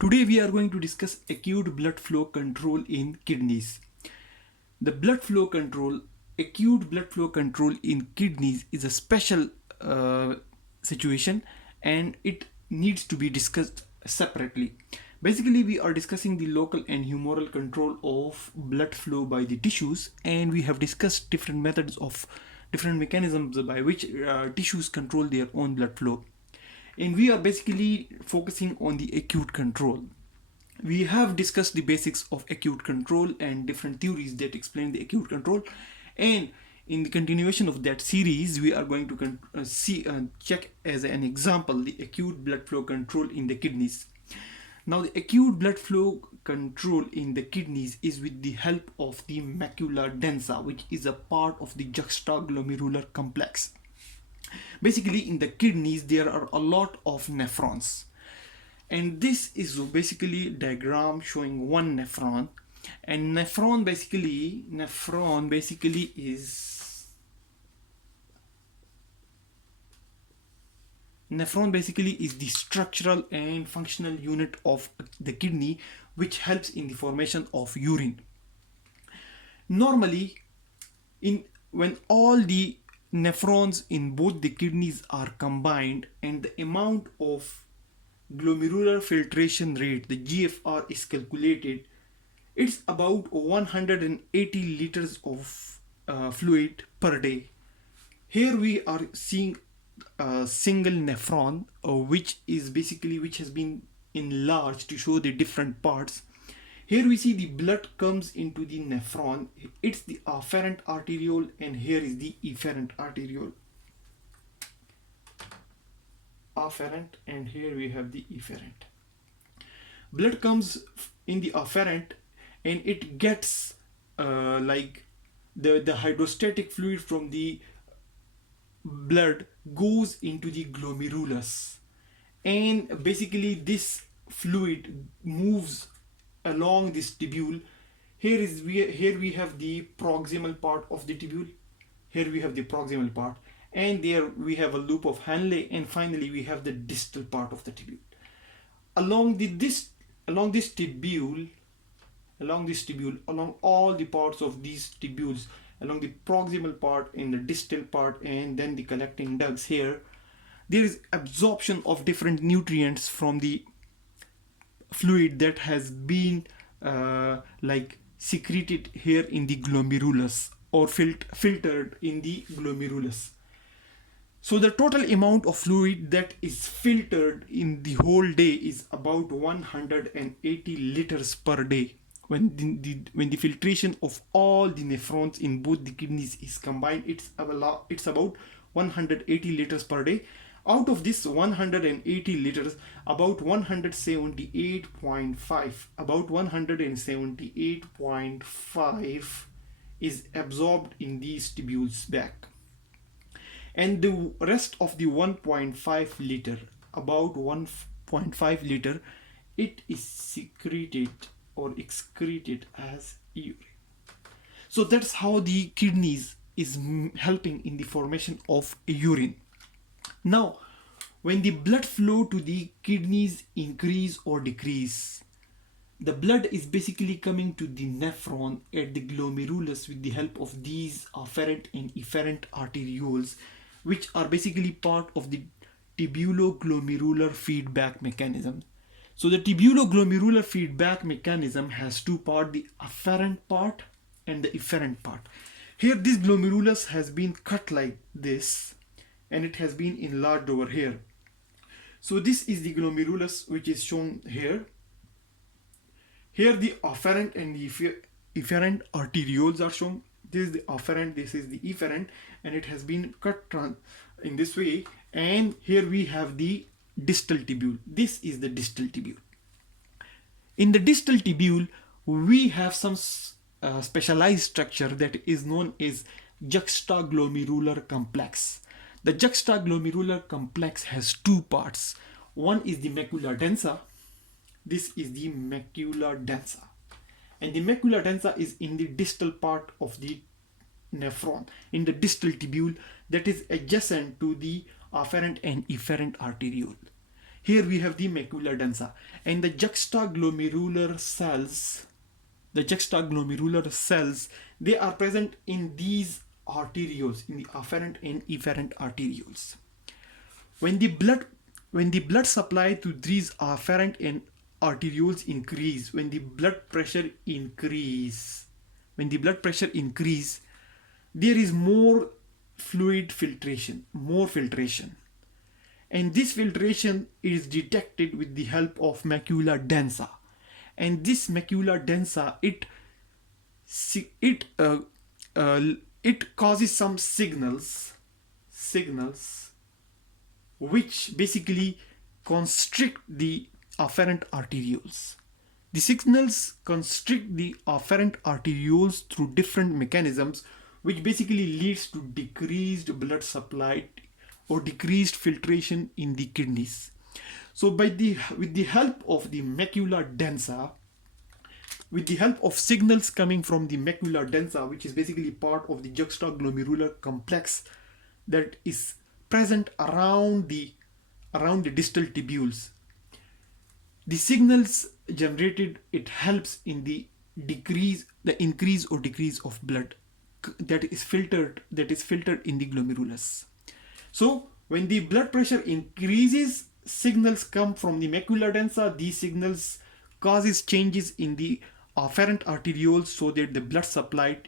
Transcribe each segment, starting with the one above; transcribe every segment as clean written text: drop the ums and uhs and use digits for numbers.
Today we are going to discuss acute blood flow control in kidneys. The blood flow control, acute blood flow control in kidneys is a special situation and it needs to be discussed separately. Basically, we are discussing the local and humoral control of blood flow by the tissues, and we have discussed different methods of different mechanisms by which tissues control their own blood flow. And we are basically focusing on the acute control. We have discussed the basics of acute control and different theories that explain the acute control, and in the continuation of that series we are going to check as an example the acute blood flow control in the kidneys. Now, the acute blood flow control in the kidneys is with the help of the macula densa, which is a part of the juxtaglomerular complex. Basically, in the kidneys there are a lot of nephrons, and this is basically a diagram showing one nephron. And nephron basically is the structural and functional unit of the kidney, which helps in the formation of urine. Normally, when all the nephrons in both the kidneys are combined and the amount of glomerular filtration rate, the GFR, is calculated, it's about 180 liters of fluid per day. Here we are seeing a single nephron, which has been enlarged to show the different parts. Here we see the blood comes into the nephron. It's the afferent arteriole, and here is the efferent arteriole. Afferent, and here we have the efferent. Blood comes in the afferent, and it gets the hydrostatic fluid from the blood goes into the glomerulus, and basically this fluid moves along this tubule. Here we have the proximal part of the tubule. Here we have the proximal part, and there we have a loop of Henle, and finally we have the distal part of the tubule. Along all the parts of these tubules, along the proximal part and the distal part, and then the collecting ducts, here there is absorption of different nutrients from the fluid that has been secreted here in the glomerulus, or filtered in the glomerulus. So the total amount of fluid that is filtered in the whole day is about 180 liters per day. When the filtration of all the nephrons in both the kidneys is combined, it's about 180 liters per day. Out of this 180 liters, about 178.5 is absorbed in these tubules back, and the rest of the 1.5 liter, about 1.5 liter, it is secreted or excreted as urine. So that's how the kidneys is helping in the formation of urine. Now, when the blood flow to the kidneys increase or decrease, the blood is basically coming to the nephron at the glomerulus with the help of these afferent and efferent arterioles, which are basically part of the tubuloglomerular feedback mechanism. So the tubuloglomerular feedback mechanism has two parts, the afferent part and the efferent part. Here this glomerulus has been cut like this, and it has been enlarged over here. So this is the glomerulus, which is shown here. Here the afferent and the efferent arterioles are shown. This is the afferent, this is the efferent, and it has been cut in this way. And here we have the distal tubule. This is the distal tubule. In the distal tubule, we have some specialized structure that is known as Juxtaglomerular Complex. The Juxtaglomerular Complex has two parts. One is the macula densa. This is the macula densa. And the macula densa is in the distal part of the nephron, in the distal tubule that is adjacent to the afferent and efferent arteriole. here we have the macula densa, and the juxtaglomerular cells, they are present in these arterioles, in the afferent and efferent arterioles. When the blood supply to these afferent and arterioles increase, when the blood pressure increase, there is more fluid filtration, and this filtration is detected with the help of macula densa. And this macula densa, it causes some signals which basically constrict the afferent arterioles. The signals constrict the afferent arterioles through different mechanisms, which basically leads to decreased blood supply or decreased filtration in the kidneys. So with the help of the macula densa, with the help of signals coming from the macula densa, which is basically part of the juxtaglomerular complex that is present around the distal tubules, the signals generated, it helps in the increase or decrease of blood that is filtered in the glomerulus. So when the blood pressure increases, signals come from the macula densa. These signals causes changes in the afferent arterioles, so that the blood supply,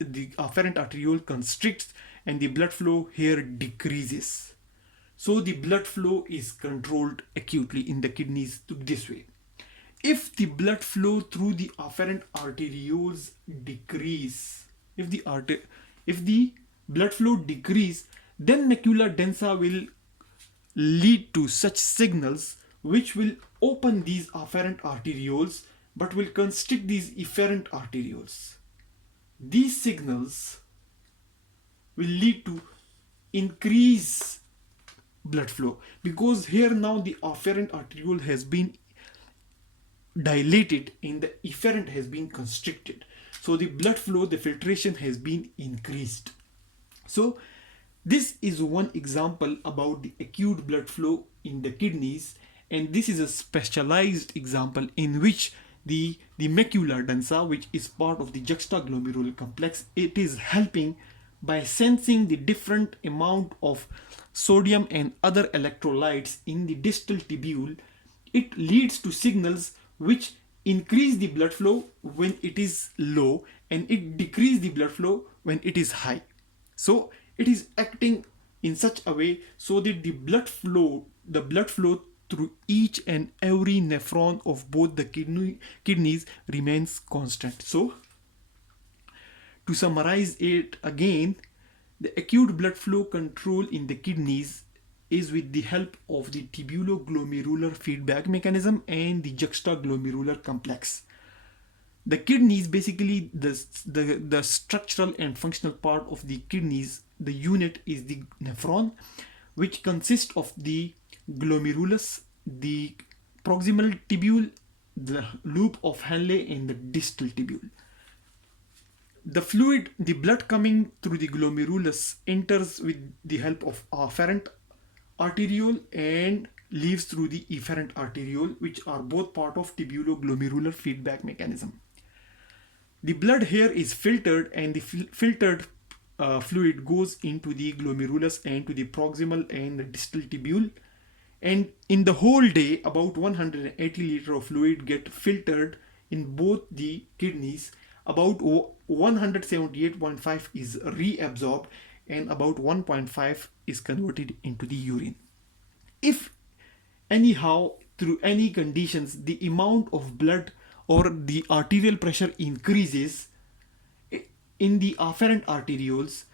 the afferent arteriole constricts and the blood flow here decreases. So the blood flow is controlled acutely in the kidneys this way. If the blood flow through the afferent arterioles decrease, if the blood flow decrease, then macula densa will lead to such signals which will open these afferent arterioles but will constrict these efferent arterioles. These signals will lead to increase blood flow, because here now the afferent arteriole has been dilated and the efferent has been constricted. So the blood flow, the filtration has been increased. So this is one example about the acute blood flow in the kidneys, and this is a specialized example in which the macula densa, which is part of the juxtaglomerular complex, it is helping by sensing the different amount of sodium and other electrolytes in the distal tubule. It leads to signals which increase the blood flow when it is low, and it decrease the blood flow when it is high. So it is acting in such a way so that the blood flow through each and every nephron of both the kidneys remains constant. So to summarize it again, the acute blood flow control in the kidneys is with the help of the tubuloglomerular feedback mechanism and the juxtaglomerular complex. The kidneys, basically the structural and functional part of the kidneys, the unit is the nephron, which consists of the glomerulus, the proximal tubule, the loop of Henle, and the distal tubule. The blood coming through the glomerulus enters with the help of afferent arteriole and leaves through the efferent arteriole, which are both part of tubuloglomerular feedback mechanism. The blood here is filtered, and the filtered fluid goes into the glomerulus and to the proximal and the distal tubule. And in the whole day, about 180 liters of fluid get filtered in both the kidneys. About 178.5 is reabsorbed, and about 1.5 is converted into the urine. If anyhow, through any conditions, the amount of blood or the arterial pressure increases in the afferent arterioles,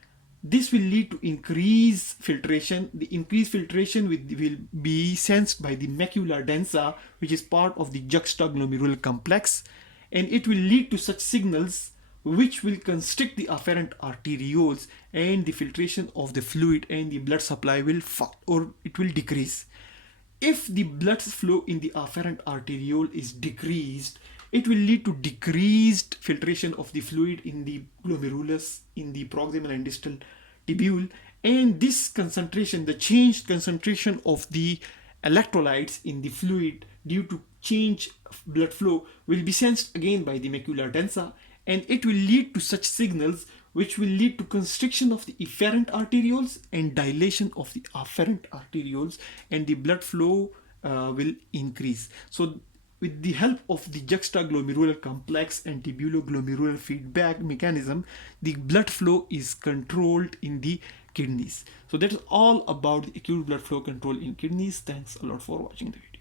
this will lead to increased filtration. The increased filtration will be sensed by the macula densa, which is part of the juxtaglomerular complex, and it will lead to such signals which will constrict the afferent arterioles, and the filtration of the fluid and the blood supply will decrease. If the blood flow in the afferent arteriole is decreased, it will lead to decreased filtration of the fluid in the glomerulus, in the proximal and distal tubule, and this concentration, the changed concentration of the electrolytes in the fluid due to change blood flow will be sensed again by the macula densa, and it will lead to such signals which will lead to constriction of the efferent arterioles and dilation of the afferent arterioles, and the blood flow will increase. So with the help of the juxtaglomerular complex and tubuloglomerular feedback mechanism, the blood flow is controlled in the kidneys. So that's all about the acute blood flow control in kidneys. Thanks a lot for watching the video.